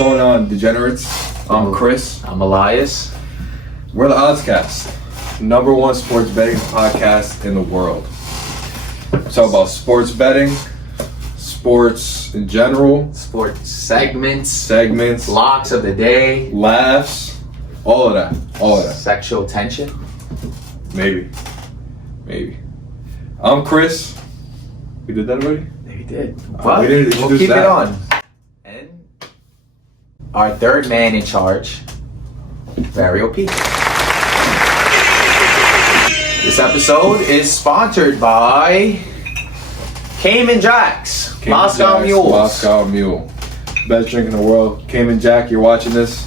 going on, degenerates? I'm Chris. I'm Elías. We're the Odds-Cast, #1 sports betting podcast in the world. We talk about sports betting, sports in general, Sports segments, locks of the day, laughs, all of that. sexual tension. Maybe. I'm Chris. We did that already? We did. We didn't introduce We'll keep that. it on. And our third man in charge, Barry OP. This episode is sponsored by Cayman Jacks, Moscow Mules. Moscow Mule. Best drink in the world. Cayman Jack, you're watching this.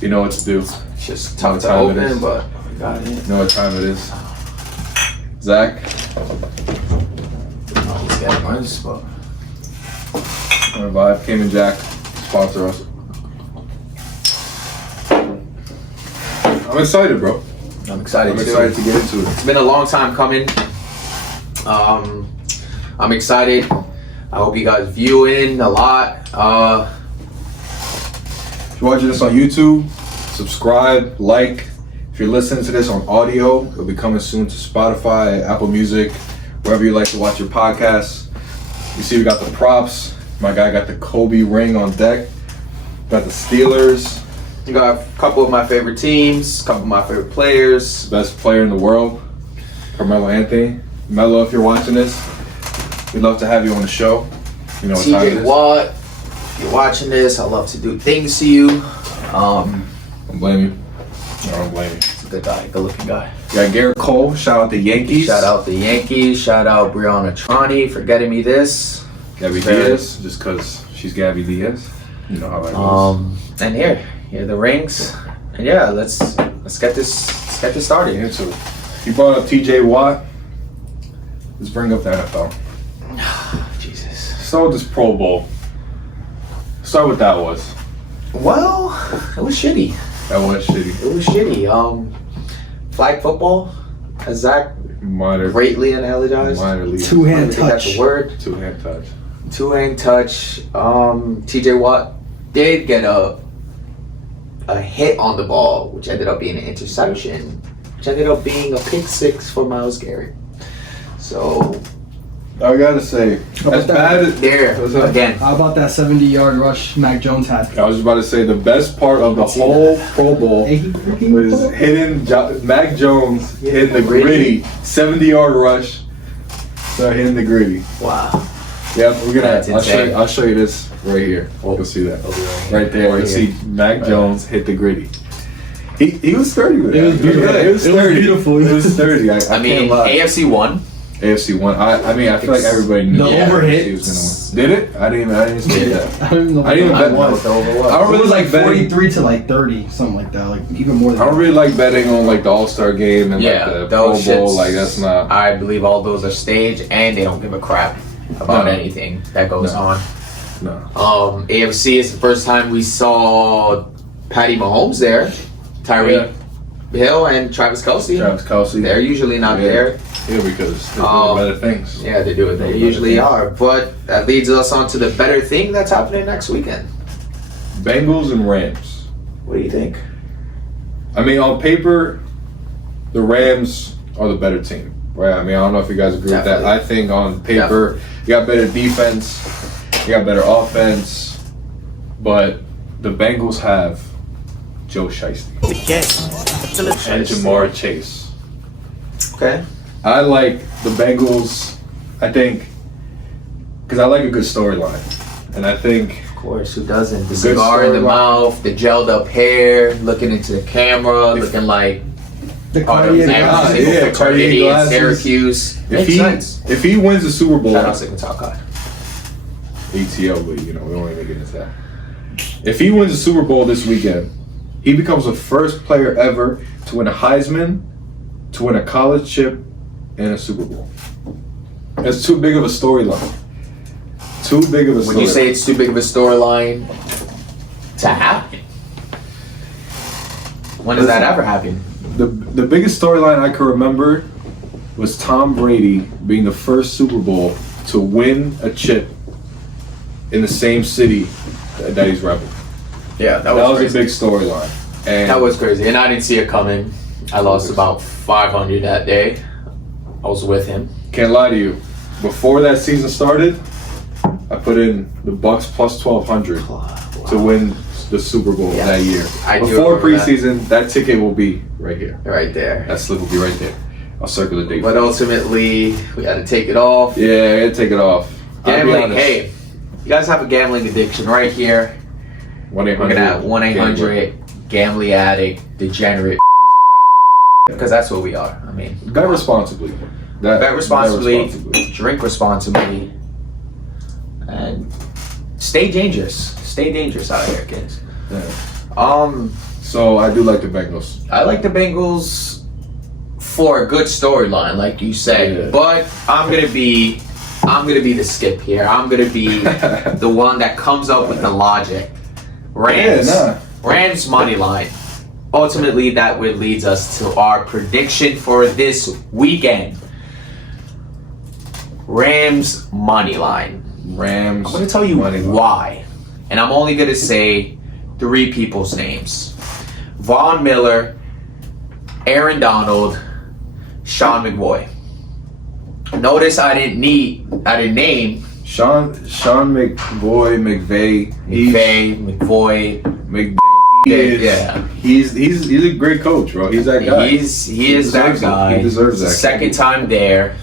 You know what to do. It's just tough to open, but we got it. You know what time it is. Zach. He's getting on the spot. Revive. Cayman Jack. Sponsor us. I'm excited, bro. I'm excited to get into it. It's been a long time coming. I'm excited. I hope you guys viewing a lot. If you're watching this on YouTube, subscribe, like. If you're listening to this on audio, it'll be coming soon to Spotify, Apple Music, wherever you like to watch your podcasts. You see we got the props. My guy got the Kobe ring on deck. Got the Steelers. You got a couple of my favorite teams, a couple of my favorite players. Best player in the world, Carmelo Anthony. Melo, if you're watching this, we'd love to have you on the show. You know what time it TJ is. Watt, if you're watching this, I love to do things to you. Don't blame you. I don't blame you. He's a good guy, good looking guy. You got Garrett Cole. Shout out the Yankees. Shout out the Yankees. Shout out Brianna Trani for getting me this. Gabby Diaz, just because she's Gabby Diaz. You know how that goes. And here are the rings. And yeah, let's get this started. Into it. You brought up TJ Watt. Let's bring up the NFL. Jesus. Start with this Pro Bowl. Start what that was. Well, it was shitty. That was shitty. It was shitty. Flag football, as Zach greatly analogized. Minor league. Two-hand touch. That's a word. Two-hand touch. Two-hand touch. TJ Watt did get a hit on the ball, which ended up being an interception, which ended up being a pick six for Myles Garrett. So I gotta say, as bad as again. How about that 70-yard rush Mac Jones had? I was just about to say, the best part of the whole Pro Bowl was hitting Mac Jones hitting the gritty 70-yard rush. So hitting the gritty. Wow. Yep, we're gonna. That's I'll show you this right here. You'll see that right there. You see Mac Jones hit the gritty. He was sturdy with it. It was beautiful. It was sturdy. Beautiful. It was sturdy. I mean, AFC won. AFC won. I mean, I feel like everybody knew the AFC was gonna win. Did it? I didn't see that. I don't even know. I didn't even bet one. I don't really like betting. 43 to like 30, something like that. Like even more than I don't really like betting on like the All-Star game and like the Pro those Bowl. shits, Like that's not. I believe all those are staged, and they don't give a crap about anything that goes on. No. AFC is the first time we saw Patty Mahomes there, Tyreek Hill and Travis Kelce. They're usually not there. Yeah, because they're doing better things. Yeah, they do it. They usually are. But that leads us on to the better thing that's happening next weekend. Bengals and Rams. What do you think? I mean, on paper, the Rams are the better team, right? I mean, I don't know if you guys agree with that. I think on paper, you got better defense, you got better offense, but the Bengals have Joe Shiesty and Jamar Chase. Okay. I like the Bengals, I think, because I like a good storyline. And I think... Of course, who doesn't? The cigar in the mouth, the gelled up hair, looking into the camera, looking like... The Cartier glasses. Cartier in Syracuse. If he wins the Super Bowl... Shout out to Kentucky. ATL, but we don't even get into that. If he wins the Super Bowl this weekend, he becomes the first player ever to win a Heisman, to win a college chip, and a Super Bowl. That's too big of a storyline. When you say it's too big of a storyline to happen, when does that ever happen? The biggest storyline I can remember was Tom Brady being the first Super Bowl to win a chip in the same city that he's repping. Yeah, that was a big storyline. And that was crazy, and I didn't see it coming. I lost about 500 that day. I was with him. Can't lie to you. Before that season started, I put in the Bucks plus 1,200 to win the Super Bowl that year. Before preseason, that ticket will be right here. Right there. That slip will be right there. I'll circle the date. But ultimately, we had to take it off. Yeah, I had to take it off. Gambling, hey, you guys have a gambling addiction right here. 1-800. We're gonna have 1-800 gambling addict, degenerate. Because that's what we are. I mean, bet responsibly. Bet responsibly, drink responsibly, and stay dangerous. Stay dangerous out here, kids. Yeah. So I do like the Bengals. I like the Bengals for a good storyline, like you said. Yeah. But I'm gonna be the skip here. I'm gonna be the one that comes up with the logic. Rams money line. Ultimately, that would leads us to our prediction for this weekend. Rams money line. Rams. I'm going to tell you why. And I'm only going to say 3 people's names. Von Miller, Aaron Donald, Sean McVoy. Notice I didn't name Sean McVoy. He's a great coach, bro. He's that guy. He is that guy. He deserves that. Second time there.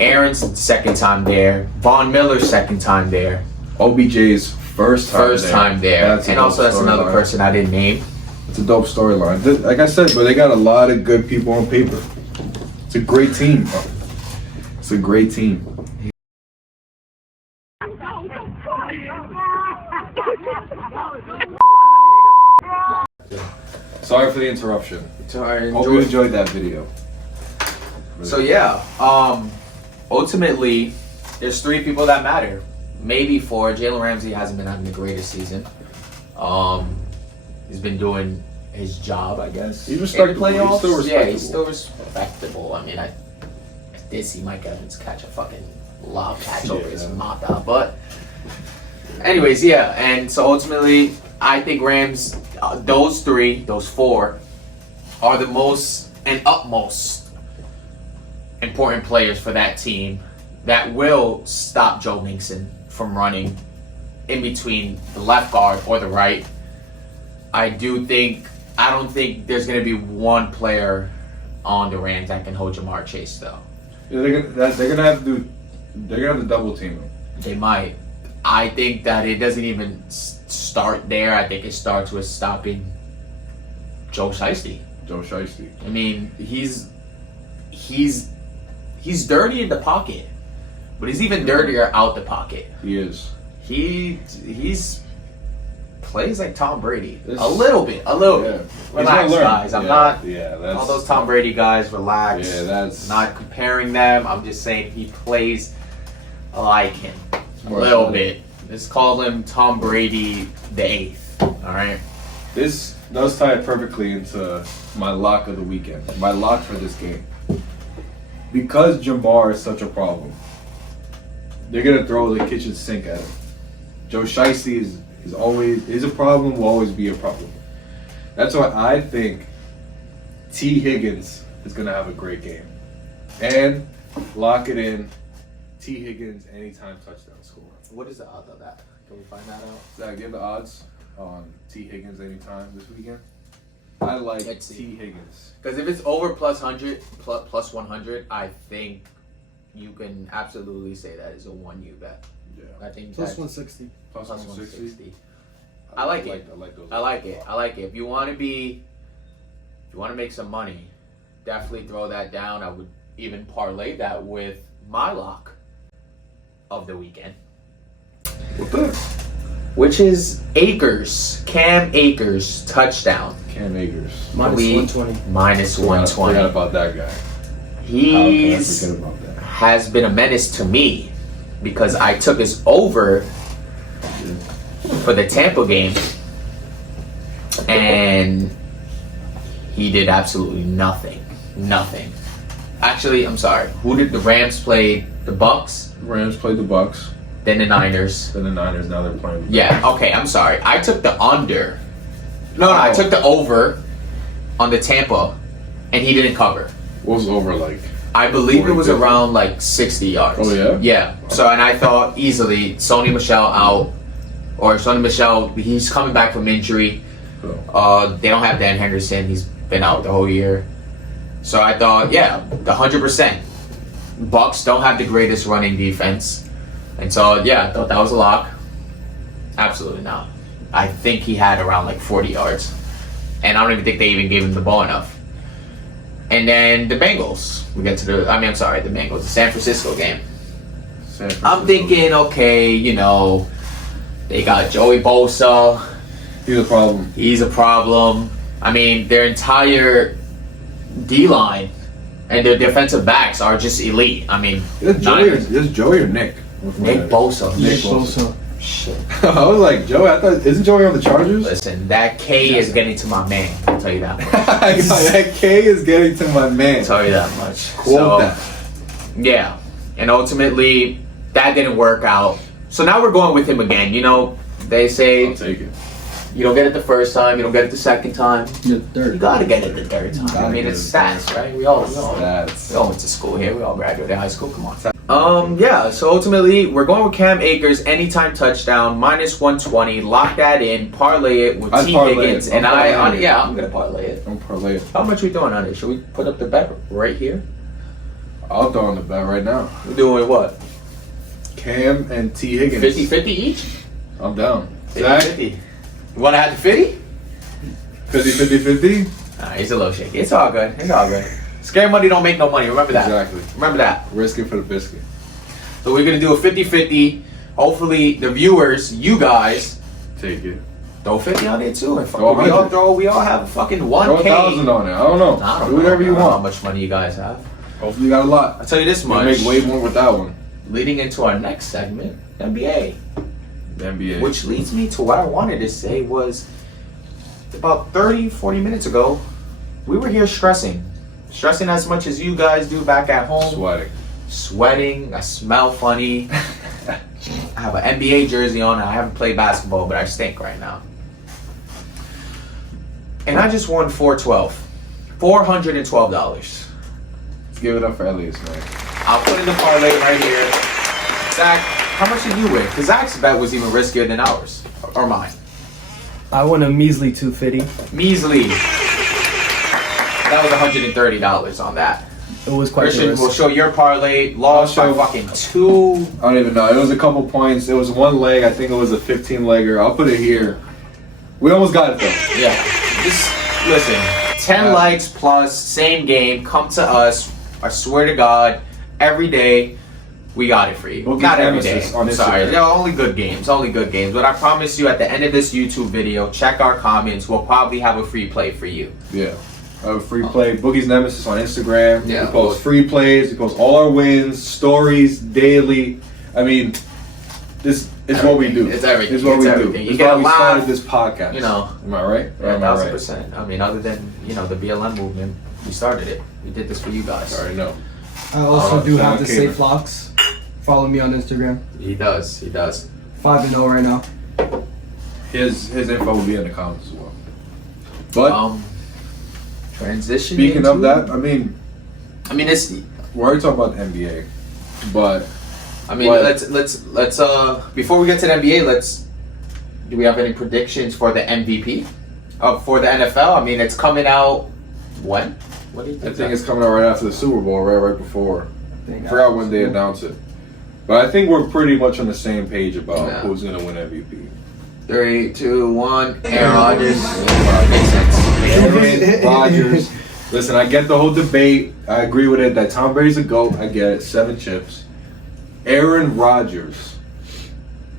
Aaron's second time there. Von Miller's second time there. OBJ's first time there. And also that's another person I didn't name. It's a dope storyline. Like I said, but they got a lot of good people on paper. It's a great team, bro. It's a great team. Sorry for the interruption. Hope you enjoyed that video. So yeah, ultimately, there's 3 people that matter. Maybe 4. Jalen Ramsey hasn't been having the greatest season. He's been doing his job, I guess. He's respectable. He's still respectable. Yeah, he's still respectable. I mean, I did see Mike Evans catch a fucking lob catch over his mata, but anyways, yeah. And so ultimately, I think Rams, those 4, are the most and utmost important players for that team that will stop Joe Mixon from running in between the left guard or the right. I don't think there's going to be one player on the Rams that can hold Jamar Chase, though. Yeah, they're gonna have to double team him. They might. I think that it doesn't even start there. I think it starts with stopping Joe Shiesty. I mean, he's dirty in the pocket, but he's even dirtier out the pocket. He is. He's plays like Tom Brady. A little bit. Yeah. Relax, guys. I'm not. That's all those Tom Brady guys. Relax. Yeah, that's not comparing them. I'm just saying he plays like him a little bit. Let's call him Tom Brady the 8th. All right. This does tie it perfectly into my lock of the weekend. My lock for this game. Because Jamar is such a problem, they're gonna throw the kitchen sink at him. Joe Shiesty is a problem, will always be a problem. That's why I think T. Higgins is gonna have a great game. And lock it in, T. Higgins anytime touchdown score. What is the odds of that? Can we find that out? Did I give the odds on T. Higgins anytime this weekend? I like T. Higgins. Because if it's over plus 100, I think you can absolutely say that is a 1U bet. Yeah. I think plus 160. Plus 160. I like it. I like those. I like it. If you want to make some money, definitely throw that down. I would even parlay that with my lock of the weekend. Which is Cam Akers touchdown. Cam Akers. Minus 120. Minus 120. Forgot about that guy. He How can I forget about that? has been a menace to me because I took his over for the Tampa game and he did absolutely nothing. Nothing. Actually, I'm sorry. Who did the Rams play? The Bucks? Rams played the Bucks. Then the Niners. Then the Niners. Now they're playing. Yeah, okay, I'm sorry. I took the under No, I took the over on the Tampa, and he didn't cover. What was over like? I believe 40, it was 50? around like 60 yards. Oh, yeah? Yeah. So, and I thought easily Sony Michel out, or Sony Michel, he's coming back from injury. They don't have Dan Henderson. He's been out the whole year. So I thought, yeah, 100%. Bucks don't have the greatest running defense. And so, yeah, I thought that was a lock. Absolutely not. I think he had around like 40 yards. And I don't even think they even gave him the ball enough. And then the Bengals. The Bengals, the San Francisco game. I'm thinking, okay, they got Joey Bosa. He's a problem. I mean, their entire D-line and their defensive backs are just elite. I mean, is Joey or Nick? Nick Bosa. Nick Bosa. Shit. I was like, Joey, I thought, isn't Joey on the Chargers? Listen, that K is getting to my man. I'll tell you that much. That K is getting to my man. I'll tell you that much. Quote that. Yeah. And ultimately, that didn't work out. So now we're going with him again. They say I'll take it. you don't get it the first time, you don't get it the second time. You're You third. gotta get it the third time. I mean, it's stats, right? We all went to school here. We all graduated high school. Come on. Yeah. So ultimately, we're going with Cam Akers anytime touchdown -120. Lock that in. Parlay it with T Higgins, and I'm gonna parlay it. I'm parlay it. How much we doing on it? Should we put up the bet right here? I'll throw on the bet right now. We're doing what? Cam and T Higgins. 50-50 each. I'm down. 50-50. You wanna have the 50? 50-50-50? He's a little shaky. It's all good. Scary money don't make no money. Remember that. Exactly. Remember that. Risk it for the biscuit. So we're gonna do a 50-50. Hopefully the viewers, you guys, Take it. throw 50 on it too. And Throw we all have fucking Throw 1K. 1,000 on it. I don't know. I don't Do know. whatever you I don't know how want. much money you guys have. Hopefully you got a lot. I'll tell you this You much. make way more with that one. Leading into our next segment, NBA. The NBA. Which leads me to what I wanted to say was about 30-40 minutes ago, we were here stressing as much as you guys do back at home. Sweating. I smell funny. I have an NBA jersey on. I haven't played basketball, but I stink right now. And I just won $412. $412. Let's give it up for Elías, man. I'll put in the parlay right here. Zach, how much did you win? Because Zach's bet was even riskier than ours. Or mine. I won a measly 250. Measly. That was $130 on that. It was quite Christian the will risk. show your parlay. Lost by fucking 2. I don't even know. It was a couple points. It was one leg. I think it was a 15-legger. I'll put it here. We almost got it, though. Yeah. Just listen. 10 likes plus, same game. Come to us. I swear to God, every day we got it for you. We'll Not get every day. emphasis on Instagram. Sorry. Yeah, only good games. But I promise you, at the end of this YouTube video, check our comments. We'll probably have a free play for you. Yeah. Free play. Boogie's Nemesis on Instagram. Yeah. We post free plays. We post all our wins, stories, daily. I mean, this is what we do. It's everything. It's what we do. Everything. It's why we started this podcast. Am I right? Yeah, Am I right? 1,000%. I mean, other than, the BLM movement, we started it. We did this for you guys. I already know. I also do have the okay, safe man. locks. Follow me on Instagram. He does. 5-0 right now. His info will be in the comments as well. But Transition. speaking of that, I mean, it's. we're already talking about the NBA, but let's before we get to the NBA, do we have any predictions for the MVP for the NFL? I mean, it's coming out when? What do you think? I think it's coming out right after the Super Bowl, right before. I forgot when they announce it, but I think we're pretty much on the same page about who's going to win MVP. 3, 2, 1. Aaron Rodgers. Makes sense. Aaron Rodgers. Listen, I get the whole debate. I agree with it that Tom Brady's a GOAT. I get it. 7 chips. Aaron Rodgers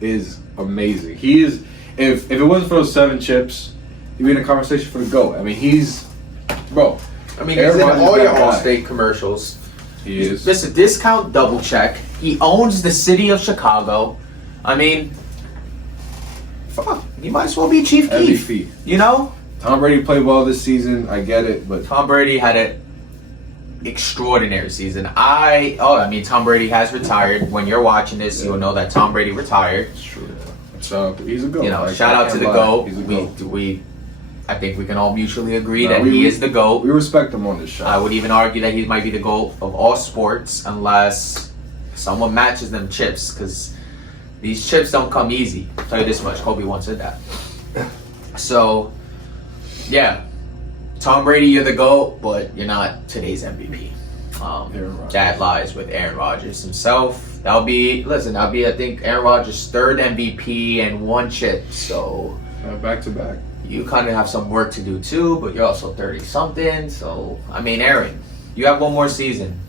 is amazing. He is. If it wasn't for those 7 chips, he'd be in a conversation for the GOAT. I mean, he's bro. I mean, Aaron he's in Rodgers all is your that guy. Allstate commercials. He is. Listen, discount double check. He owns the city of Chicago. I mean, fuck, he might as well be Chief Keef. MVP. Tom Brady played well this season. I get it, but Tom Brady had an extraordinary season. Tom Brady has retired. When you're watching this, you'll know that Tom Brady retired. it's true. So he's a GOAT. Shout out to the GOAT. He's a GOAT. I think we can all mutually agree No, that he is the GOAT. We respect him on this show. I would even argue that he might be the GOAT of all sports unless someone matches them chips, because these chips don't come easy. I'll tell you this much. Kobe once said that. So, yeah. Tom Brady, you're the GOAT, but you're not today's MVP. That lies with Aaron Rodgers himself. That'll be, I think, Aaron Rodgers' third MVP and 1 chip. So, back to back. you kind of have some work to do too, but you're also 30-something. So, I mean, Aaron, you have 1 more season.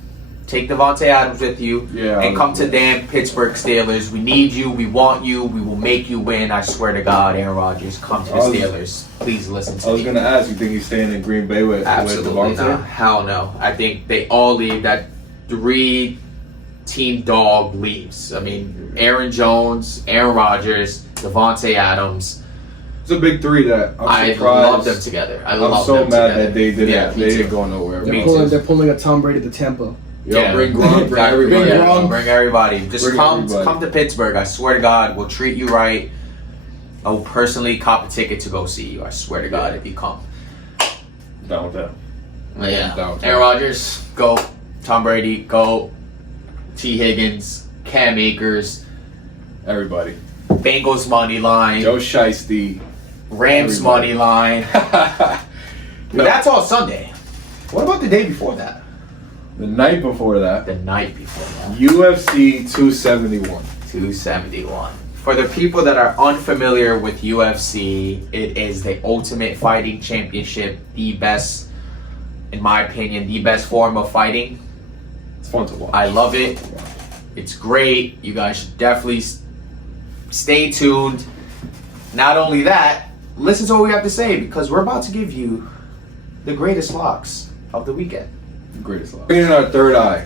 Take Devontae Adams with you and come to damn Pittsburgh Steelers. We need you. We want you. We will make you win. I swear to God, Aaron Rodgers, come to the Steelers. Please listen to me. I was going to ask, you think he's staying in Green Bay with Absolutely Devontae? not. Hell no. I think they all leave. That 3-team dog leaves. I mean, Aaron Jones, Aaron Rodgers, Devontae Adams. It's a big 3 that I surprised. love them together. I'm so mad that they didn't. Yeah, They didn't go nowhere. They're pulling a Tom Brady to Tampa. Bring Gronk, bring everybody. Bring everybody. Just Bring come everybody. to Pittsburgh. I swear to God, we'll treat you right. I will personally cop a ticket to go see you. I swear to God, if you come. Down with that. Yeah. Down. Aaron Rodgers, go. Tom Brady, go. T. Higgins, Cam Akers, Everybody. Bengals money line, Joe Shiesty. Rams money line. But that's all Sunday. What about the day before that? The night before that, The night before that. UFC 271. 271. For the people that are unfamiliar with UFC, it is the Ultimate Fighting Championship, the best, in my opinion, the best form of fighting. It's fun to watch. I love it. It's great. You guys should definitely stay tuned. Not only that, listen to what we have to say, because we're about to give you the greatest locks of the weekend. Greatest love. Bringing in our third eye.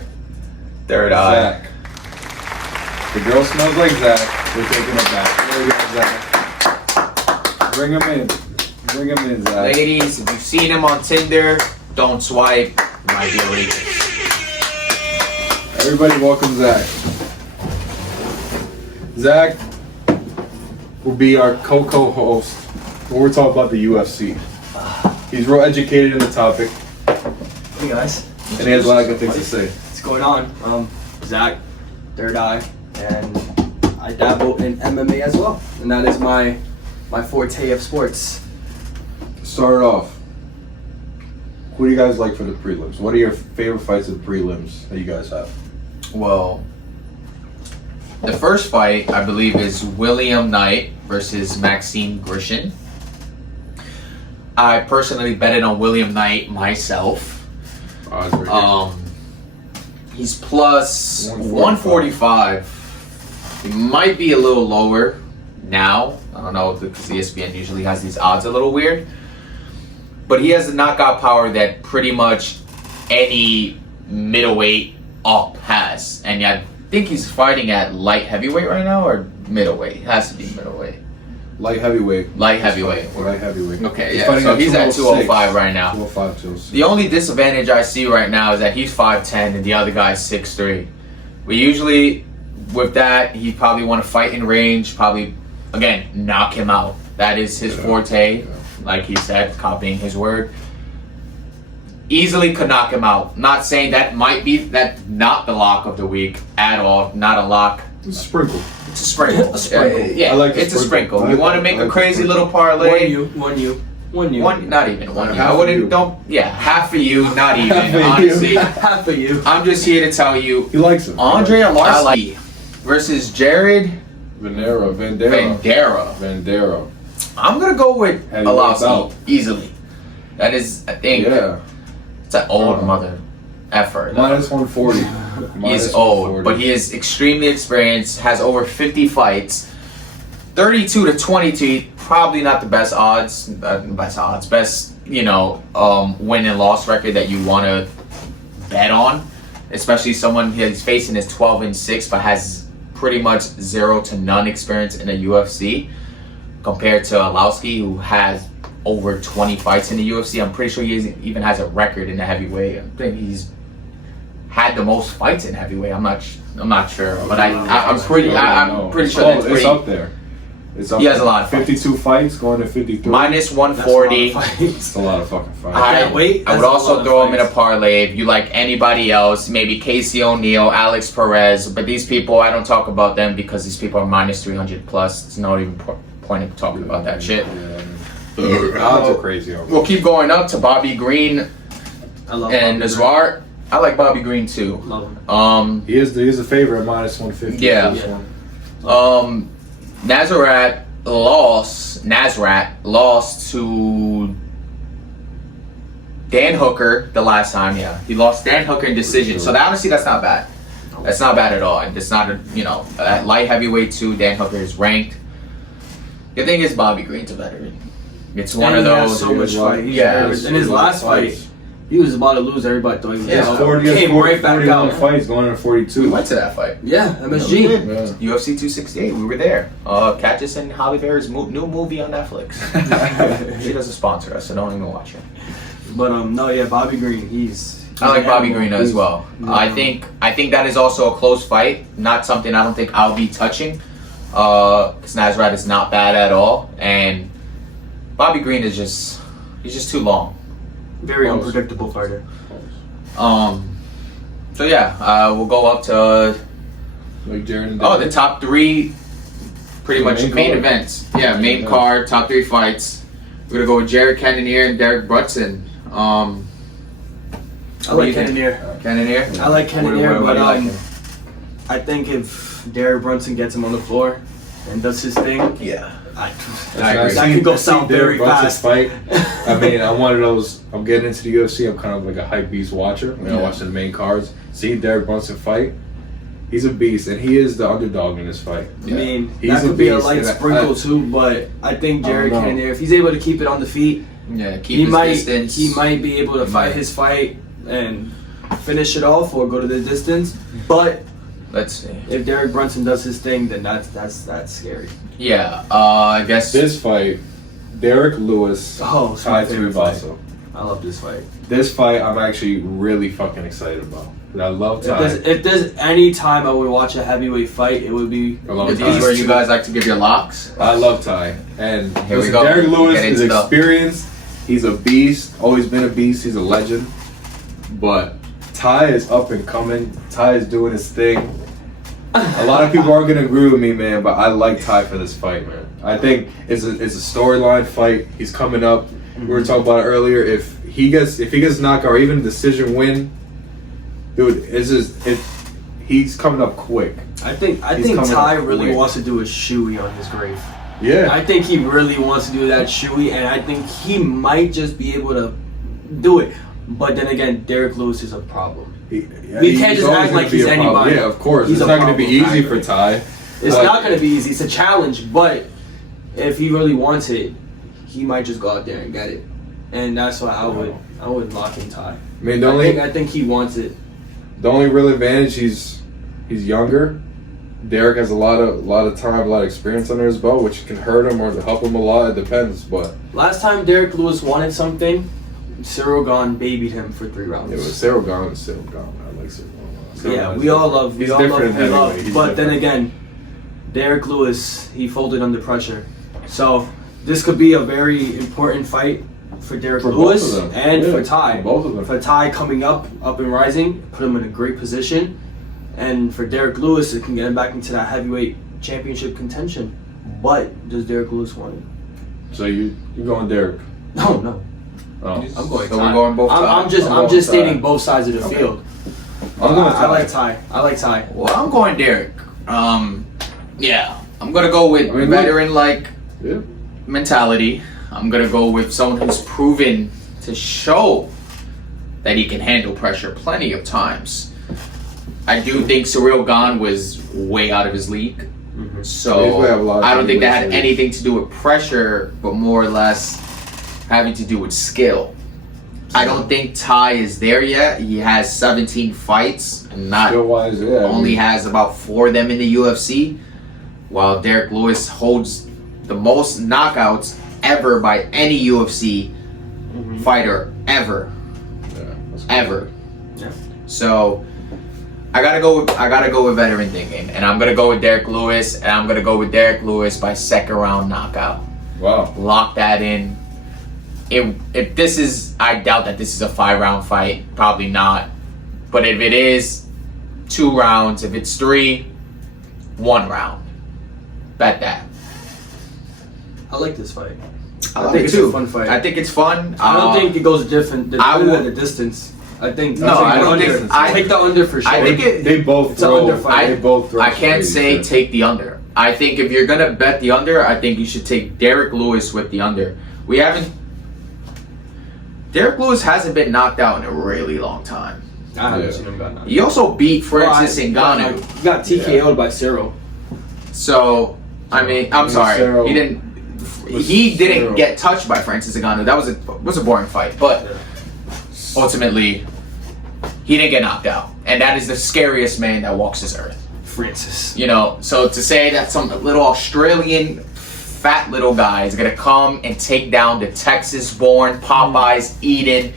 Third eye. Zach. The girl smells like Zach. We're taking it back. There we go, Zach. Bring him in. Bring him in, Zach. Ladies, if you've seen him on Tinder, don't swipe. It might be illegal. Everybody welcome Zach. Zach will be our co-host when we're talking about the UFC. He's real educated in the topic, Hey guys, and he has a lot of good things to say. what's going on? Zach, Third Eye, and I dabble in MMA as well, and that is my forte of sports. Start off. Who do you guys like for the prelims? What are your favorite fights of the prelims that you guys have? Well, the first fight, I believe, is William Knight versus Maxime Grishin. I personally betted on William Knight myself. He's plus 145. He might be a little lower now. I don't know, because ESPN usually has these odds a little weird. But he has the knockout power that pretty much any middleweight up has. And I think he's fighting at light heavyweight right now, or middleweight. It has to be middleweight. Light heavyweight. Light heavyweight. Light heavyweight. Okay, yeah. So he's at 205 right now. 205, 206. The only disadvantage I see right now is that he's 5'10" and the other guy's 6'3". We usually, with that, he probably want to fight in range, probably, again, knock him out. That is his forte, like he said, copying his word. Easily could knock him out. Not saying that might be, that's not the lock of the week at all. Not a lock. It's a sprinkle. It's a sprinkle. A sprinkle. Yeah, I like a it's a sprinkle. sprinkle. You want to make a crazy little parlay. One you. Not even one. Half I of wouldn't. you. Don't. Yeah, half of you. Not even. Half of you. Honestly, Half of you. I'm just here to tell you. He likes him. Andre Alarski versus Jared Vandera. I'm gonna go with How do you like Alarski that? easily. That is, I think, Yeah. it's an old mother effort. Minus 140. He's old, but he is extremely experienced. Has over 50 fights. 32 to 22. Probably not the best odds. Best win and loss record that you want to bet on. Especially someone he's facing is 12-6, but has pretty much 0 to none experience in the UFC, compared to Arlovski, who has over 20 fights in the UFC. I'm pretty sure he even has a record in the heavyweight. I think he's had the most fights in heavyweight. I'm not sure, but I'm pretty sure it's up there. It's up He has to a lot of 52 fights going to 53. Minus 140. It's a lot of fucking fights. I That weight, would that's a also lot of throw him in a fights. parlay if you like anybody else, maybe Casey O'Neill, Alex Perez, but these people, I don't talk about them because these people are minus 300 plus. It's not even point of talking about that shit. Odds are crazy. We'll keep going up to Bobby Green I love and Bobby Nazar. I like Bobby Green too. Green. Love him. He is the favorite at minus 150. Yeah. This one. Nazrat lost to Dan Hooker the last time. Yeah, he lost Dan Hooker in decision. So honestly, that's not bad. That's not bad at all. And it's not at light heavyweight too. Dan Hooker is ranked. The thing is, Bobby Green's a veteran. It's one And of he has those. so much fight. Yeah. In his last fight, he was about to lose. Everybody thought he was Yeah. out. 40, Came right back 41 out. fights going into 42. We went to that fight. Yeah, MSG. Yeah. UFC 268. We were there. Catch us in Holly Berry's new movie on Netflix. She doesn't sponsor us, so don't even watch it. But no, yeah, Bobby Green. He's I like an Bobby animal. Green as well. I think that is also a close fight. Not something I don't think I'll be touching. Because Nazrat is not bad at all, and Bobby Green is he's just too long. Very unpredictable fighter. So yeah, we'll go up to Like Jared and the top three, pretty much main card. events. Yeah, main card, top three fights. We're gonna go with Jared Cannonier and Derek Brunson. I like Cannonier. Cannonier. I like Cannonier, What do but you like him? I think if Derek Brunson gets him on the floor and does his thing, Yeah. I agree. that could go south very fast. Fight. I mean, I'm one of those. I'm getting into the UFC. I'm kind of like a hype beast watcher. When I Yeah. watch the main cards, seeing Derek Brunson fight, he's a beast, and he is the underdog in this fight. I mean, He's that a could be a beast, light and sprinkle too, but I think Jared know. Cannonier, if he's able to keep it on the feet, Yeah, keep he his might distance. he might be able to He fight might. his fight and finish it off or go to the distance. But Let's see. if Derek Brunson does his thing, then that's scary. Yeah, I guess. This fight, Derek Lewis, Oh, it's my Tai favorite fight. Tuivasa. I love this fight. This fight, I'm actually really fucking excited about. And I love Tai. If there's any time I would watch a heavyweight fight, it would be I love Are these Tai. where you guys like to give your locks? I love Ty. And Here we listen, go. Derek Lewis Get is into the- experienced. He's a beast. Always been a beast. He's a legend. But Ty is up and coming. Ty is doing his thing. A lot of people aren't gonna agree with me, man, but I like Ty for this fight, man. I think it's a storyline fight. He's coming up. We were talking about it earlier. If he gets knocked out or even a decision win, dude, he's coming up quick. I think He's coming Ty up really quick. wants to do a shoey on his grave. Yeah. I think he really wants to do that shoey, and I think he might just be able to do it. But then again, Derek Lewis is a problem. We can't he's just always act gonna like be he's a problem. anybody. Yeah, of course. He's It's a not going to be problem. easy for Ty. It's not going to be easy. It's a challenge, but if he really wants it, he might just go out there and get it. And that's why I would lock in Ty. I mean, the I think he wants it. only real advantage, he's younger. Derek has a lot of time, a lot of experience under his belt, which can hurt him or help him a lot. It depends, but Last time Derek Lewis wanted something, Cyril Gahn babied him for 3 rounds. it was Cyril Gahn. I like Cyril Gahn. Yeah, we all love. He's different in heavyweight. He's But then different. again, Derek Lewis, he folded under pressure. So this could be a very important fight for Derek For Lewis both of them. and Yeah, for Ty. for both of them. For Ty coming up and rising, put him in a great position. And for Derek Lewis, it can get him back into that heavyweight championship contention. But does Derek Lewis want it? So you're going Derek. No. Oh. I'm going So Ty. we're going both I'm sides. just I'm going just Ty. stating both sides of the Okay. field. I'm going I like Ty. I like Ty. Well, I'm going Derek. Yeah, I'm gonna go with I mean, veteran-like Yeah. mentality. I'm gonna go with someone who's proven to show that he can handle pressure plenty of times. I do think Cyril Gahn was way out of his league. He's way out of a lot So of I don't think that had heavyweights. anything to do with pressure, but more or less having to do with skill. I don't think Ty is there yet. He has 17 fights, and not Skill wise, yeah. only has about 4 of them in the UFC, while Derek Lewis holds the most knockouts ever by any UFC fighter ever. Yeah, that's cool. Ever. Yeah. So I gotta go with veteran thinking, and I'm gonna go with Derek Lewis, and I'm gonna go with Derek Lewis by second round knockout. Wow. Lock that in. If this is, I doubt that this is a 5-round fight. Probably not. But if it is 2 rounds, if it's 3, 1 round. Bet that. I like this fight. I think it's a fun fight. I think it's fun. I don't think it goes different than the distance. I think I don't under. think- I take the under for sure. I think They both It's an throw. under fight. They both throw. I can't say crazy. take the under. I think if you're gonna bet the under, I think you should take Derek Lewis with the under. Derek Lewis hasn't been knocked out in a really long time. I haven't Yeah. seen him got knocked. He also beat Francis Ngannou. He got TKO'd by Cyril. So, I mean, I'm sorry. Cyril- He didn't Cyril. get touched by Francis Ngannou. That was a boring fight, but ultimately, he didn't get knocked out, and that is the scariest man that walks this earth. Francis. You know, so to say that some little Australian fat little guy is gonna come and take down the Texas-born Popeyes eating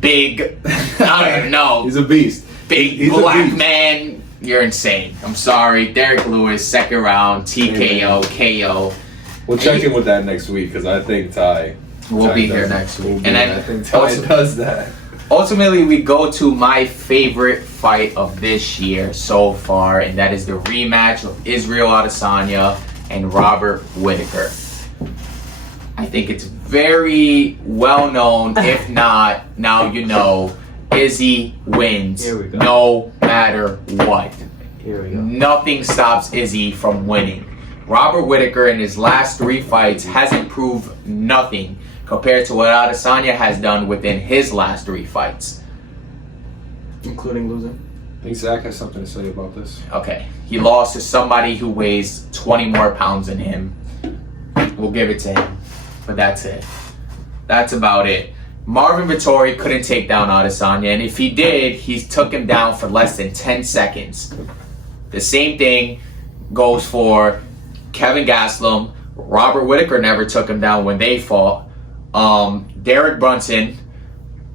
big, I don't know, He's a beast. big He's a black beast. man. You're insane. I'm sorry, Derek Lewis, second round, TKO, KO. We'll check in with that next week because I think Ty. We'll Ty be does here it. next week. We'll be And here. then I think Ty also- does that. Ultimately, we go to my favorite fight of this year so far, and that is the rematch of Israel Adesanya and Robert Whittaker. I think it's very well known, if not, now you know, Izzy wins Here we go. no matter what. Here we go. Nothing stops Izzy from winning. Robert Whittaker in his last 3 fights hasn't proved nothing compared to what Adesanya has done within his last 3 fights. Including losing. I think Zach has something to say about this. Okay, he lost to somebody who weighs 20 more pounds than him. We'll give it to him, but that's it. That's about it. Marvin Vettori couldn't take down Adesanya, and if he did, he took him down for less than 10 seconds. The same thing goes for Kevin Gastelum. Robert Whittaker never took him down when they fought. Derek Brunson,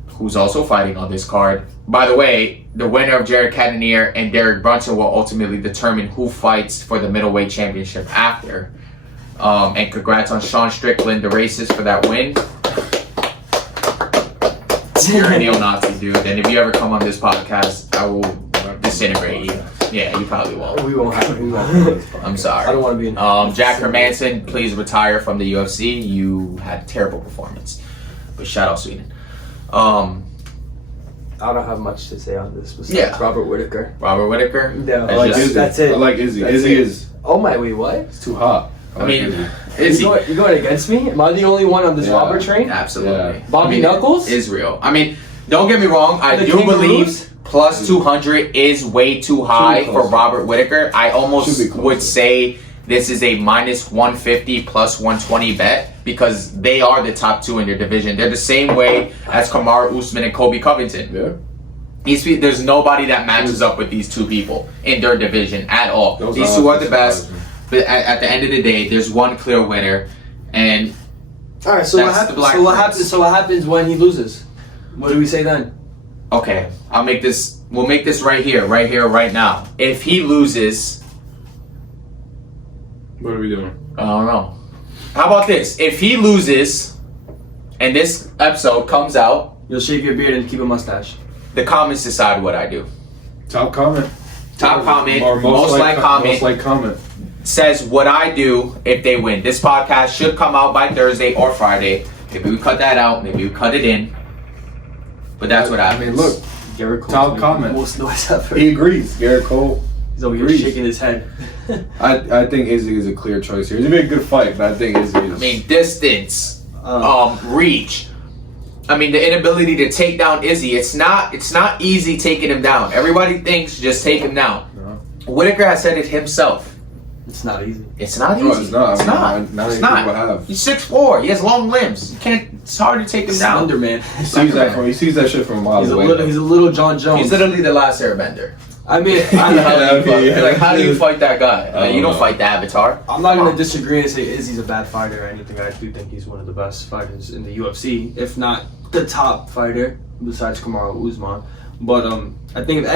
who's also fighting on this card. By the way, the winner of Jared Cannonier and Derek Brunson will ultimately determine who fights for the middleweight championship after. And congrats on Sean Strickland, the racist, for that win. You're a neo-Nazi, dude. And if you ever come on this podcast, I will disintegrate you. Yeah, you probably won't. We won't have it. I'm sorry. I don't want to be in. Jack Hermanson, please retire from the UFC. You had a terrible performance. But shout out Sweden. I don't have much to say on this besides Yeah. Robert Whittaker. Robert Whittaker. No, I like just- Izzy. that's it. I like Izzy. That's Izzy it. is Oh my, wait, what? it's too hot. I like mean, Izzy. Izzy. You going against me? Am I the only one on this Yeah. Robert train? Absolutely. Yeah. Bobby I mean, Knuckles? Israel. I mean, don't get me wrong. I The do Kangaroos? believe plus 200 is way too high Should be for closer. Robert Whittaker. I Should almost be closer. would say this is a minus 150 plus 120 bet because they are the top 2 in their division. They're the same way as Kamaru Usman and Kobe Covington. Yeah. There's nobody that matches up with these 2 people in their division at all. Those These odds 2 are the surprise best, me. but at the end of the day, there's one clear winner, and All right, so That's the Black So what Prince. happens? So what happens when he loses? What do we say then? okay, we'll make this right here, right now. If he loses, What are we doing? I don't know. How about this? If he loses, and this episode comes out, You'll shave your beard and keep a mustache. the comments decide what I do. Top comment. Top comment, Or most like comment, Most like comment. says what I do if they win. This podcast should come out by Thursday or Friday. Maybe we cut that out, maybe we cut it in. But that's what I happens. mean, look, Garrett Cole's Top making comment. the most noise ever. he agrees. Garrett Cole. He's over here agrees. shaking his head. I think Izzy is a clear choice here. It's gonna be a good fight, but I think Izzy is. I mean, distance, Um, reach. I mean, the inability to take down Izzy. It's not easy taking him down. Everybody thinks just take him down. No. Whittaker has said it himself. It's not easy. It's not easy. No, it's not. It's I mean, not. not It's many people not. have. He's 6'4". He has long limbs. You can't. It's hard to take him down. Slender man. He sees that shit from a mile He's a away. little. He's a little John Jones. He's literally the last airbender. I mean, Like, how do you fight that guy? I don't You don't know. fight the Avatar. I'm not gonna disagree and say Izzy's a bad fighter or anything. I do think he's one of the best fighters in the UFC, if not the top fighter besides Kamaru Usman. But I think if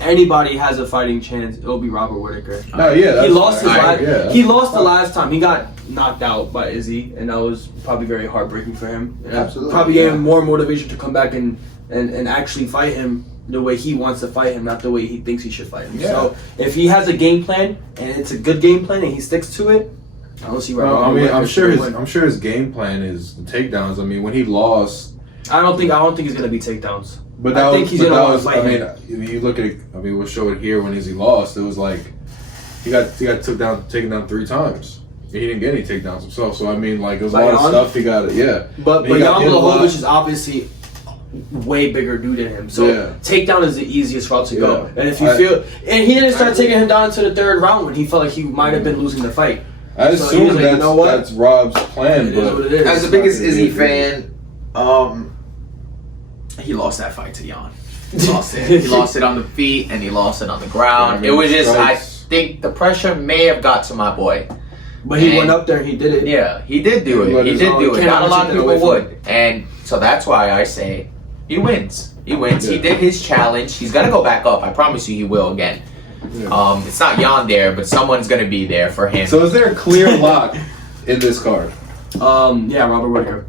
anybody has a fighting chance, it'll be Robert Whittaker. No, yeah, He lost that's he lost the last time. He got knocked out by Izzy, and that was probably very heartbreaking for him. And Absolutely, probably gave him more motivation to come back and actually fight him the way he wants to fight him, not the way he thinks he should fight him. Yeah. So if he has a game plan and it's a good game plan and he sticks to it, I don't see why. Well, I Robert mean, Whittaker should win. I'm sure his game plan is the takedowns. I mean, when he lost, I don't think he's gonna be takedowns. but I think he's gonna want to fight I him. mean, you look at it. I mean, we'll show it here. When Izzy lost, it was like he got taken down 3 times. He didn't get any takedowns himself. So I mean, like it was a lot of Jan? stuff he got. Yeah, But he got Jan hit a lot. Blachowicz is obviously way bigger dude than him. So Yeah. takedown is the easiest route to go. Yeah. And if you feel, and he didn't start taking him down to the 3rd round when he felt like he might have been losing the fight. I So assume he was like, that's you know what? that's Rob's plan, It is what but it is. As the It's biggest not gonna Izzy be a fan, He lost that fight to Jan. He lost it. He lost it on the feet and he lost it on the ground. Yeah, It was just, I strikes. think the pressure may have got to my boy. But he And- went up there and he did it. Yeah, he did do But it. He it's did all- do you it. can't Not a lot of take that people away from would. And so that's why I say he wins. He wins. He Yeah. did his challenge. He's going to go back up. I promise you he will again. Yeah. It's not Jan there, but someone's going to be there for him. So is there a clear lock in this card? Yeah, Robert Whittaker.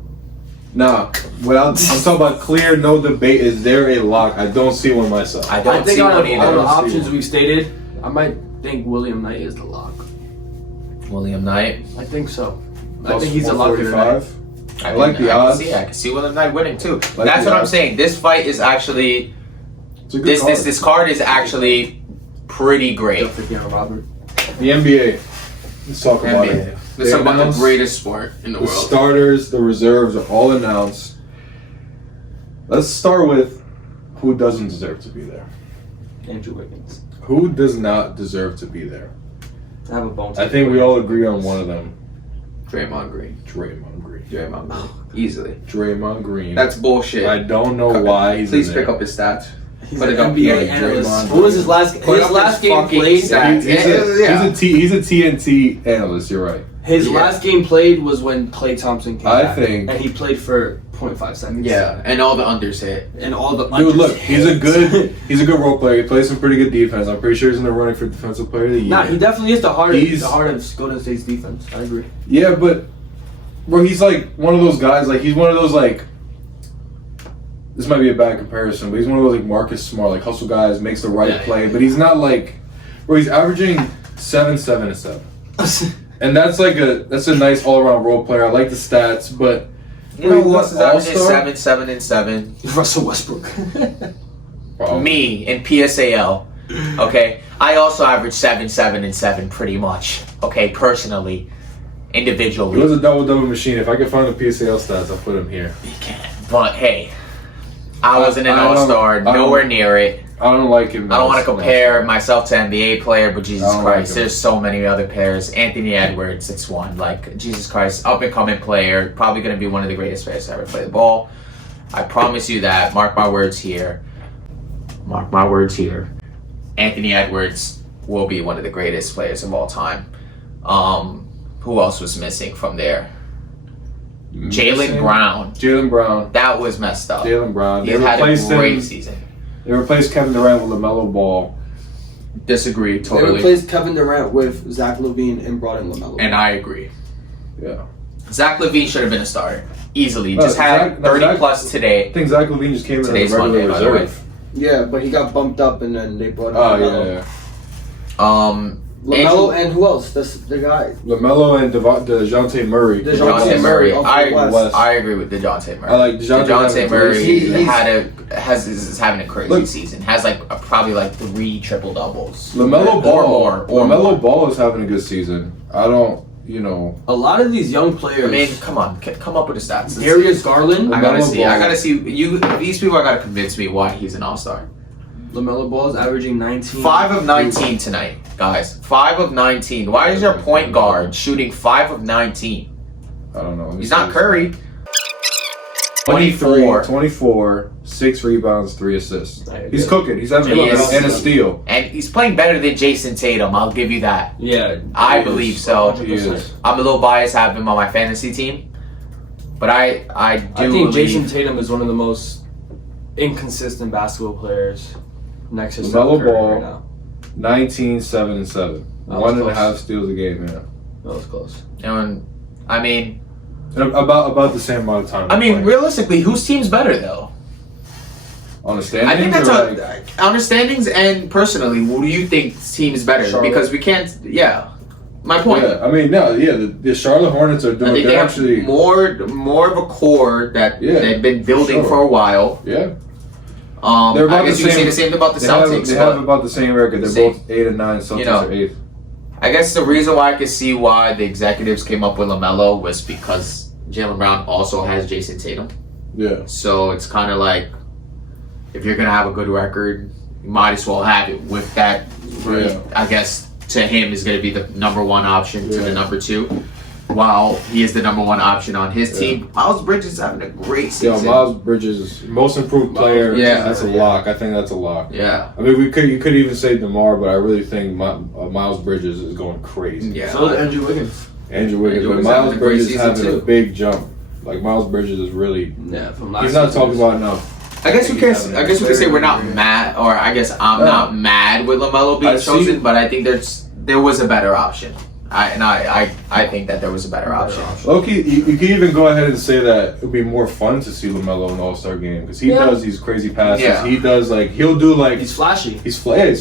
Nah. Without, I'm talking about clear, no debate. Is there a lock? I don't see one myself. I I don't think see out one of all the either. options we've stated, I might think William Knight is the lock. William Knight. I think so. I Plus think he's a lock in the night. 145. I like the odds. I can see William Knight winning too. Like That's the what I'm odds. saying. This fight is actually It's a good card. this card is actually pretty great. Definitely on Robert. The NBA. Let's talk about NBA. it. Let's talk about the announced greatest sport in the The world. starters, the reserves are all announced. Let's start with who doesn't deserve to be there. Andrew Wiggins. Who does not deserve to be there? I have a bone. I think we all agree on one of them. Draymond Green. Draymond Green. Draymond Green. Easily. Draymond Green. That's bullshit. I don't know why he's Please in pick there. up his stats. He's Put an it up NBA here, analyst. Draymond What was his last? Put His up last his game fucking played. stats. He's a TNT analyst. You're right. His Yeah. last game played was when Klay Thompson came I back, think- and he played for 0.5 seconds. Yeah, and all the unders hit. and all the Dude, look, unders he's a hit. good role player. He plays some pretty good defense. I'm pretty sure he's in the running for defensive player of the year. Nah, he definitely is the heart He's- of Golden State's defense. I agree. Yeah, but bro, he's like one of those guys. Like he's one of those like. This might be a bad comparison, but he's one of those like Marcus Smart, like hustle guys, makes the right Yeah, play. yeah. But he's not like, bro. He's averaging 7, 7, and 7, and that's a nice all around role player. I like the stats, but You know who Bro, else is averaging All-Star? 7, 7, and 7? Russell Westbrook. Bro, Me in PSAL. Okay, I also average 7, 7, and 7 pretty much. Okay, personally, It individually. was a double machine. If I could find the PSAL stats, I'll put him here. You can. But hey, I wasn't an I don't- all-star, I don't- nowhere near it. I don't like him. I don't want as to much. compare myself to NBA player, but Jesus I don't like Christ, him. there's so many other players. Anthony Edwards, it's one. Like, Jesus Christ, up and coming player, probably going to be one of the greatest players to ever play the ball. I promise you that. Mark my words here. Mark my words here. Anthony Edwards will be one of the greatest players of all time. Who else was missing from there? Jaylen Brown. Jaylen Brown. That was messed up. Jaylen Brown. He's They had a replaced great him. season. They replaced Kevin Durant with LaMelo Ball. Disagree They totally. replaced Kevin Durant with Zach LaVine and brought in LaMelo. And I agree. Yeah. Zach LaVine should have been a starter. Easily. No, Just had Zach- no, 30 Zach- plus today. I think Zach LaVine just came in as Today's a regular Monday, by the way. reserve. yeah, but he got bumped up and then they brought in Oh, LaMelo. yeah. LaMelo and who else? That's the guy. LaMelo and DeJounte Murray. DeJounte Murray. off I, the West. I agree with DeJounte Murray. I like DeJounte DeJounte Murray He's- is having a crazy Look. season. Has probably 3 triple doubles. LaMelo Ball. Or more. LaMelo Ball is having a good season. I don't, A lot of these young players. I mean, come on, come up with the stats. Let's Darius see. Garland. I gotta LaMelo see. Ball. I gotta see. These people are gotta convince me why he's an all-star. LaMelo Ball is averaging 19. 5 of 19 tonight, guys. 5 of 19. Why is your point guard shooting 5 of 19? I don't know. Let me He's see not this. Curry. 24, 6 rebounds, 3 assists. Right, He's good. cooking. He's having He is. and a steal. And he's playing better than Jason Tatum. I'll give you that. Yeah. I believe so. He is. I'm a little biased having him on my fantasy team, but I do I think believe Jason Tatum is one of the most inconsistent basketball players next to Steph LaMelo Curry Ball. right now. 19, 7, and 7. That was 1.5 close. steals a game, yeah. That was close. And I mean, And about the same amount of time. playing. realistically, whose team's better though? On the standings, I think that's or like, on the standings and personally, who do you think team is better? Charlotte. Because we can't. Yeah, my point. yeah. I mean, no, yeah. The Charlotte Hornets are I doing. think They're they have actually, more of a core that Yeah, they've been building sure. for a while. yeah. They're about I guess the you can say same- the same thing about the They Celtics. have but about the same record. They're Same. both 8 and 9. Celtics You know. are 8th. I guess the reason why I could see why the executives came up with LaMelo was because Jaylen Brown also has Jason Tatum. Yeah. So it's kind of like, if you're gonna have a good record, you might as well have it with that. Yeah. I guess to him is gonna be the number one option to Yeah. the number two, while he is the number one option on his Yeah. team. Miles Bridges is having a great Yo, season. Miles Bridges, most improved player. Yeah. That's a lock. I think that's a lock. Yeah, I mean, you could even say DeMar, but I really think Miles Bridges is going crazy. yeah. So did Andrew Wiggins. Andrew Wiggins, Andrew but Wiggins Miles having a great Bridges season, having too. a big jump. Like Miles Bridges is really. Yeah, from last He's not season. talked about enough. I guess we I can. think he's I guess we could say having a we're not very- mad, or I guess I'm No. not mad with LaMelo being I see- chosen, but I think there was a better option. I think that there was a better option. Loki, you could even go ahead and say that it would be more fun to see LaMelo in the All-Star game because he Yeah. does these crazy passes. Yeah. He does he'll do He's flashy. he's flashy,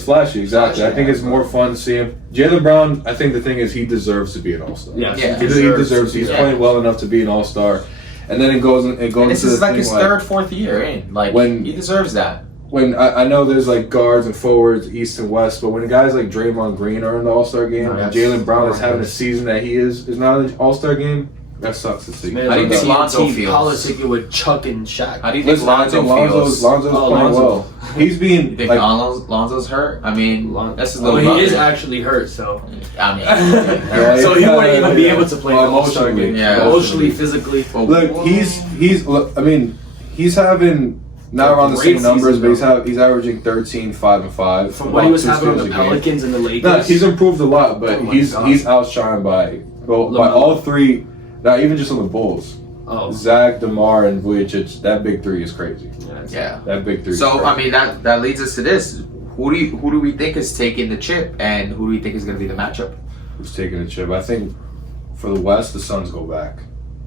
exactly. Flashy, I think yeah. it's more fun to see him. Jaylen Brown, I think the thing is he deserves to be an All-Star. Yes, Yeah. He deserves. He's Yeah. playing well enough to be an All-Star, and then it goes And into this is the like thing his third, fourth year in. Like When- he deserves that. When I know there's like guards and forwards, east and west, but when guys like Draymond Green are in the All-Star game and Nice. Jaylen Brown is having a season that he is not in the All-Star game, that sucks to see. Man, How do you think Lonzo team feels? politicking with Chuck and Shaq. How do you think Listen, I think Lonzo feels? Lonzo's Oh, playing Lonzo. well. He's You being think like Lonzo's hurt? I mean, that's his little Well, he is brother. actually hurt, so I mean, Yeah, so he yeah, wouldn't even be yeah. able to play Well, the All-Star emotionally. game. Yeah. Emotionally, physically. Well, look. He's. Look, I mean, he's having not A around the great same numbers, season, but he's averaging 13, 5 and 5. From what he was about 2 having on steals the a game. Pelicans and the Lakers. No, he's improved a lot, but Oh my he's God. outshined by LaMelo. all three. Not even just on the Bulls. Oh, Zach, DeMar, and Vujicic. That big three is crazy. yeah. That big three. is So crazy. I mean that leads us to this. Who do we think is taking the chip, and who do we think is going to be the matchup? who's taking the chip? I think for the West, the Suns go back.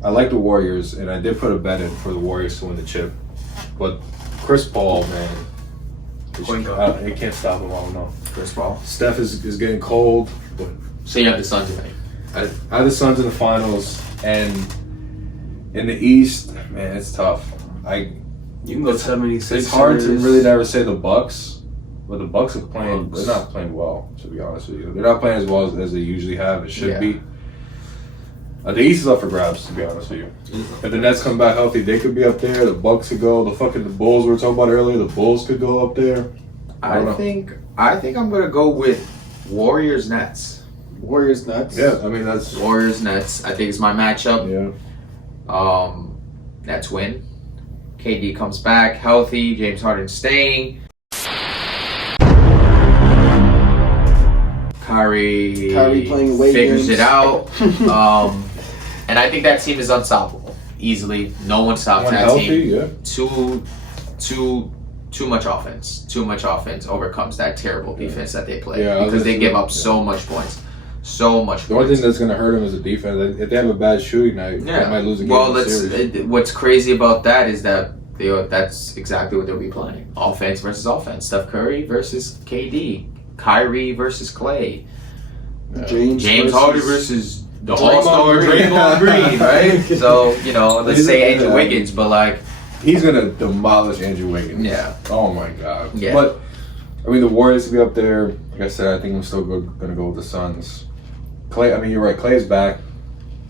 I like the Warriors, and I did put a bet in for the Warriors to win the chip, but Chris Paul, man, Point guard. he can't stop him. I don't know. Chris Paul. Steph is getting cold, but So you have the Suns winning. I have the Suns in the finals, and in the East, man, it's tough. you can go 76. It's hard to really never say the Bucks, but the Bucks are playing. They're not playing well, to be honest with you. They're not playing as well as they usually have. It should Yeah. be. The East is up for grabs, to be honest with you. If the Nets come back healthy, they could be up there. The Bucks could go. The Bulls we were talking about earlier. The Bulls could go up there. I don't know. I think I'm gonna go with Warriors Nets. Warriors nuts. Yeah, I mean that's Warriors Nets. I think it's my matchup. yeah. Nets win. KD comes back healthy. James Harden staying. Kyrie playing away figures games. it out. And I think that team is unstoppable. Easily. No one stops When that healthy, team. yeah. Too much offense. Too much offense overcomes that terrible defense that they play. Yeah, I was because they gonna give say, up so much points. So much The only points. thing that's going to hurt them is the defense. If they have a bad shooting night, they might lose a game. Well, in the series. what's crazy about that is that that's exactly what they'll be playing. Offense versus offense. Steph Curry versus KD. Kyrie versus Clay. James Harden versus the Draymond All-Star Green. Draymond Green, right? So, let's say Andrew Yeah. Wiggins, but like, He's gonna demolish Andrew Wiggins. yeah. Oh my god. Yeah. But I mean, the Warriors will be up there. Like I said, I think I'm still gonna go with the Suns. Clay. I mean, you're right. Clay's back.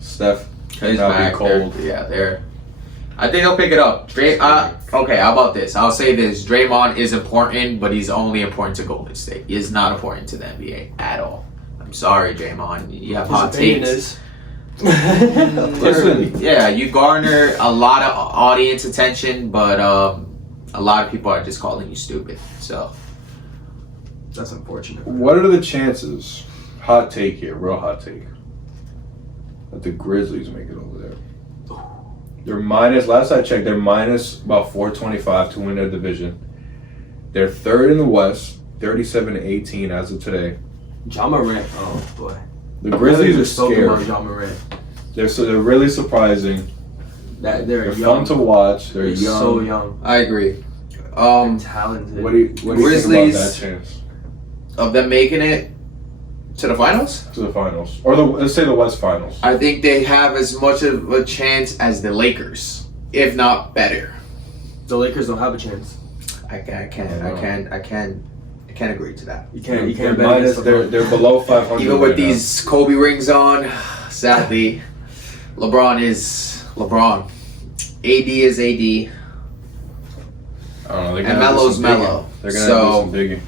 Steph. Clay's now be back. cold. They're. I think they'll pick it up. Okay, how about this? I'll say this: Draymond is important, but he's only important to Golden State. He is not important to the NBA at all. I'm sorry, Draymond. You have hot takes. Listen. Yeah, you garner a lot of audience attention, but a lot of people are just calling you stupid. So That's unfortunate. What are the chances? Hot take here, real hot take. That the Grizzlies make it over there. They're minus. Last I checked, they're minus about 425 to win their division. They're third in the West, 37-18 as of today. Ja Morant. Oh boy. The Grizzlies are spoken about scared. Ja Morant. They're really surprising. They're They're young. fun to watch. They're They're young. so young. I agree. They're talented. What do you think Grizzlies- about that chance Of them making it to the finals, to the finals, or let's say the West Finals? I think they have as much of a chance as the Lakers, if not better. The Lakers don't have a chance. I can't agree to that. You can't They're bet minus. against They're below 500. Even with right now. these Kobe rings on, sadly, LeBron is LeBron. AD is AD. I don't know. They're And gonna have to do Melo's some Melo. digging. They're gonna So- have to do some digging.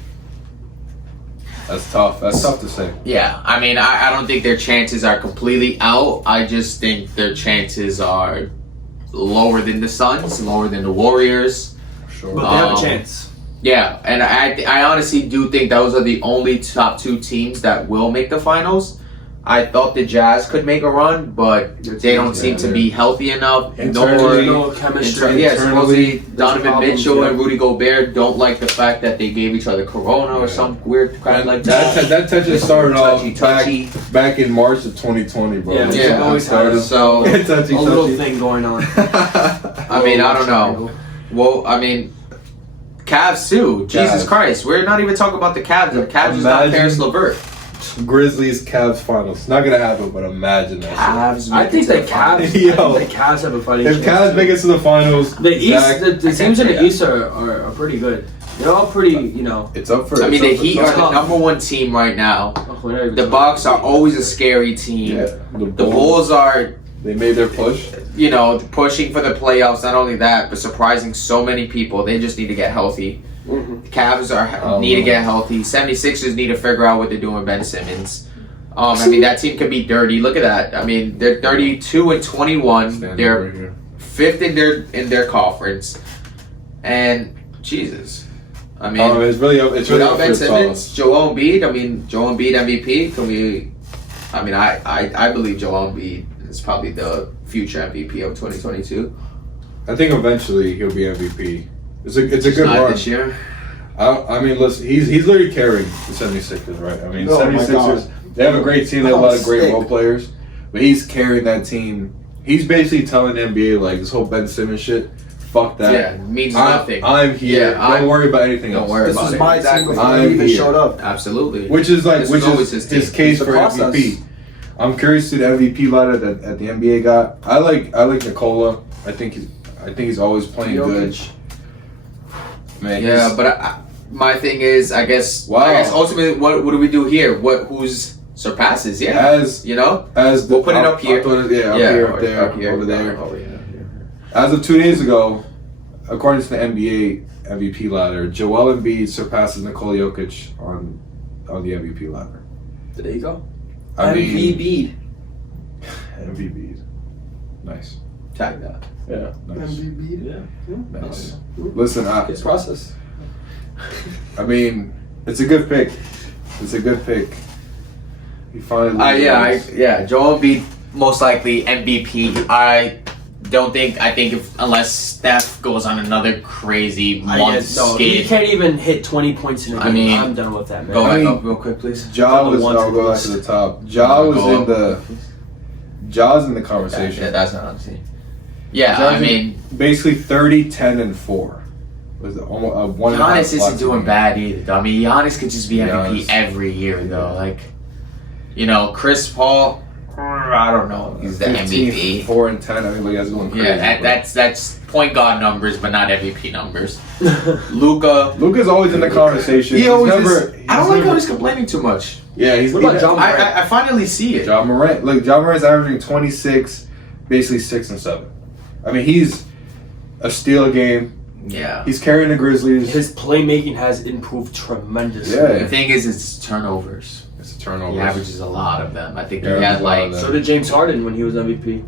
That's tough. That's tough to say. Yeah, I mean, I don't think their chances are completely out. I just think their chances are lower than the Suns, lower than the Warriors. Sure. But they have a chance. Yeah, and I honestly do think those are the only top two teams that will make the finals. I thought the Jazz could make a run, but they don't seem to be healthy enough. Internally- No chemistry. Yeah, supposedly There's Donovan problems, Mitchell yeah. and Rudy Gobert don't like the fact that they gave each other corona or Yeah. some weird crap And like that. that tension started off touchy. back in March of 2020, bro. Yeah, Yeah, we always had a, So, Touchy, a little touchy. thing going on. I mean, I don't know. Well, I mean, Cavs too. Jesus Cavs. Christ, we're not even talking about the Cavs. The Cavs is not Imagine- Paris LeVert. Grizzlies Cavs finals. Not gonna happen, but imagine that. Cavs. I make think it to the Cavs. Yo. I think the Cavs have a fighting If chance. Cavs too. make it to the finals, The East, Zach, the can't teams in say the that. East are pretty good. They're all pretty, you know. it's up for. I mean, it's the up for Heat tough. are the number one team right now. The Bucks are always a scary team. Yeah, The Bulls are, They made their push. you know, pushing for the playoffs. Not only that, but surprising so many people. They just need to get healthy. Mhm. The Cavs need to get healthy. 76ers need to figure out what they're doing with Ben Simmons. I mean, that team could be dirty. Look at that. I mean, they're 32-21. Standing They're right here. fifth in their conference. And Jesus, I mean, It's really up. It's really without up Ben for Simmons, toss. Joel Embiid. I mean, Joel Embiid MVP. Can we? I mean, I believe Joel Embiid is probably the future MVP of 2022. I think eventually he'll be MVP. It's a good Not run. this year. I mean, listen, he's literally carrying the 76ers, right? I mean, Oh my 76ers, they have a great team. They have a lot of great role players, but he's carrying that team. He's basically telling the NBA, like, this whole Ben Simmons shit, fuck that. Yeah, means nothing. I'm here. Yeah, Don't worry about anything Don't else. worry This about was it. my Exactly. team before I'm he even here. showed up. Absolutely. Which is like, This which was always is his his team. case It's the for process. MVP. I'm curious to the MVP ladder that the NBA got. I like Nikola. I think he's always playing good. Man, Yeah, he's- but my thing is, I guess Wow. ultimately, what do we do here? Who's surpasses? Yeah, as you know. as the, We'll put it up here. I'll put it- yeah, up here, up there, over there. Oh, yeah. As of 2 days ago, according to the NBA MVP ladder, Joel Embiid surpasses Nikola Jokic on the MVP ladder. There you go. I mean, MVP. MVP. Nice. Tag that. Yeah. Nice. Yeah. Nice. Listen, It's process. I mean, it's a good pick. It's a good pick. He finally. Yeah. Joel Embiid most likely MVP. I think if unless Steph goes on another crazy month He skid. can't even hit 20 points in a game. I mean, I'm done with that, man. Go I back mean, up real quick, please. Ja the was. ones I'll on go the back list. to the top. Ja was Go in up. the. Ja's in the conversation. Yeah, that's not honestly. Yeah, Ja's I mean, basically 30, 10, and 4. Was almost a 1.5 Giannis isn't blocks a doing game. bad either. Though. I mean, Giannis could just be MVP Giannis. every year, though. Like, you know, Chris Paul. I don't know. He's the 15, MVP. 4 and 10. Everybody has going crazy. Yeah, that's point guard numbers, but not MVP numbers. Luka. Luka's always in the conversation. He always never, is. I don't like how he's complaining too much. Yeah, he's What about Ja Morant? I finally see it. Ja Morant. Like Ja Morant's averaging 26, basically 6 and 7. I mean, he's a steal a game. Yeah. He's carrying the Grizzlies. His playmaking has improved tremendously. Yeah. The thing is, it's turnovers. It's a turnover. He averages a lot of them. I think Yeah, he had a lot of like. them. So did James Harden when he was MVP.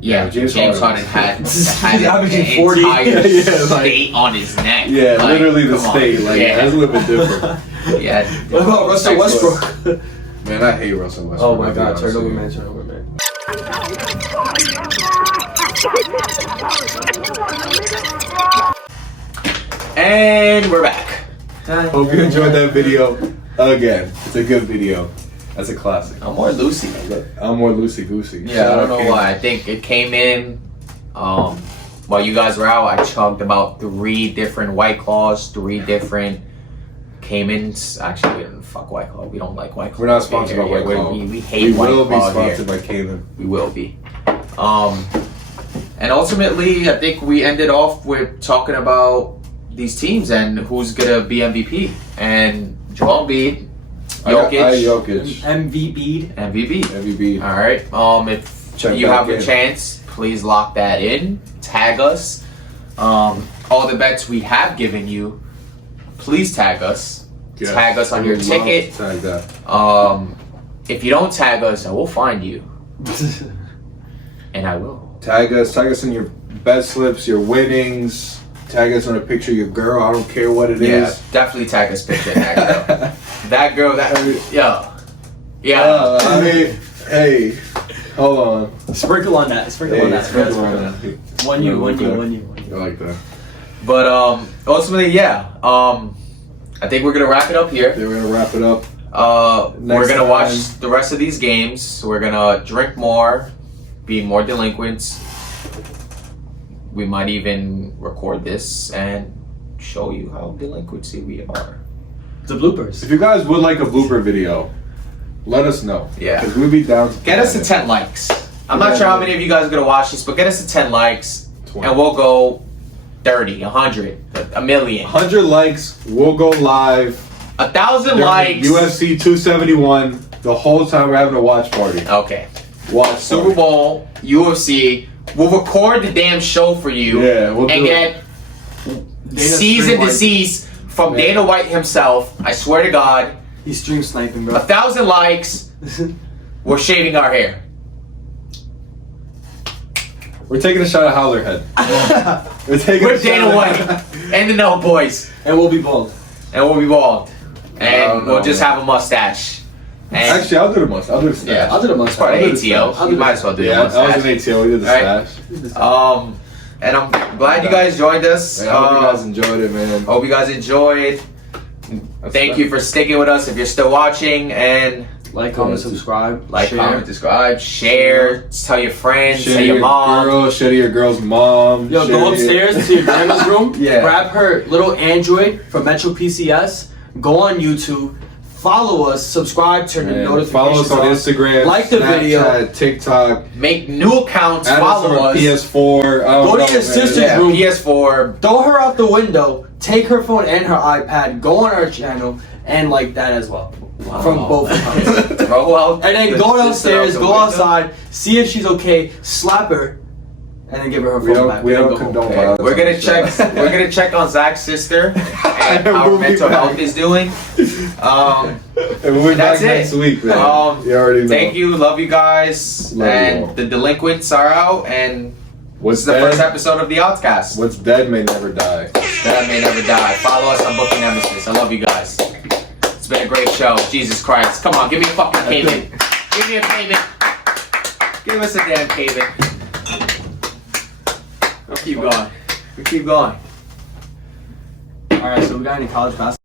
Yeah, James James Harden. Harden had He's an averaging 40. entire Yeah, like- state on his neck. Yeah, Like, literally the come on. state. Like, yeah. that's a little bit different. Yeah. What about Russell Westbrook? Man, I hate Russell Westbrook. Oh my I'll be God, honest turnover with you. man, turnover man. And we're back. Hope you enjoyed that video. Again, it's a good video. That's a classic. I'm more Lucy. I'm more loosey goosey. Yeah, I don't know why. I think it came in while you guys were out. I chugged about 3 different White Claws, 3 different Caymans. Actually, we didn't fuck White Claw. We don't like White Claw. We're not sponsored by White Claw. We hate White Claw. We will be sponsored by Cayman. We will be. And ultimately, I think we ended off with talking about these teams and who's gonna be MVP. And Joel Embiid, Jokic. MVP. All right. If Check you back have a in. chance, please lock that in. Tag us. All the bets we have given you, please tag us. Yes. Tag us on your We love ticket. to Tag that. If you don't tag us, I will find you. And I will. Tag us in your bet slips, your winnings. Tag us on a picture of your girl. I don't care what it is. Yeah, definitely tag us picture of that girl. That girl, yeah. I mean, hey, hold on. Sprinkle on that. Sprinkle on that. Sprinkle on that. One you. I like that. But ultimately, yeah. I think we're gonna wrap it up here. We're gonna wrap it up. We're gonna time. watch the rest of these games. We're gonna drink more, be more delinquents. We might even record this and show you how delinquency we are. The bloopers. If you guys would like a blooper video, let us know. Yeah. Because we'd be down to Get us to 10 likes. I'm not sure how many of you guys are gonna watch this, but get us to 10 likes, 20. and we'll go 30, 100, a million, 100 likes, we'll go live. 1,000 during likes. UFC 271, the whole time we're having a watch party. Okay. Watch Super party. Bowl, UFC. We'll record the damn show for you. Yeah, we'll and do get Dana cease stream and desist from Yeah. Dana White himself. I swear to God, He's stream sniping, bro. 1,000 likes. We're shaving our hair. We're taking a shot at Howler Head. We're taking With a shot Dana at- White and the No Boys, And we'll be bald. and we'll be bald, and don't we'll know, just man. have a mustache. And Actually, I'll do the most. I'll do the stash. yeah, I'll do the it's mustache. part of I'll do the ATO. stash. You might as well do Yeah, the I was mustache. in ATL. We did the Right. stash. And I'm glad you guys joined us. I hope you guys enjoyed it, man. Hope you guys enjoyed. Thank you for sticking with us if you're still watching, and Like, comment, subscribe. like, share. comment, subscribe, share, tell your friends, Share tell to your your mom. girl, share to your girl's mom. Yo, share go to upstairs to your grandma's room. Yeah. Grab her little Android from Metro PCS. Go on YouTube. Follow us. Subscribe. Turn the Man, notifications follow us on Instagram. Like the Snapchat, video. TikTok. Make new accounts, Add us follow on us. PS4. I don't Go to know, your man. sister's Yeah, room. PS4. Throw her out the window. Take her phone and her iPad. Go on our channel and like that as well. From both accounts. Throw out And then the go sister downstairs, out the go window. outside, see if she's okay, slap her, and then give her her We phone back. don't and then go condone home. violence. We're gonna on the show. check. We're gonna check on Zach's sister and how her We'll be mental back. health is doing. And we'll be That's back it. next week, man. Um, you already know. Thank you, love you guys, Love you and all. the delinquents are out, and this What's is the dead? first episode of the Odds-Cast. What's dead may never die. That may never die. Follow us on Booking Nemesis. I love you guys. It's been a great show. Jesus Christ. Come on, give me a fucking payment. Give me a payment. Give us a damn payment. We'll keep going. We keep going. Alright, so we got any college basketball?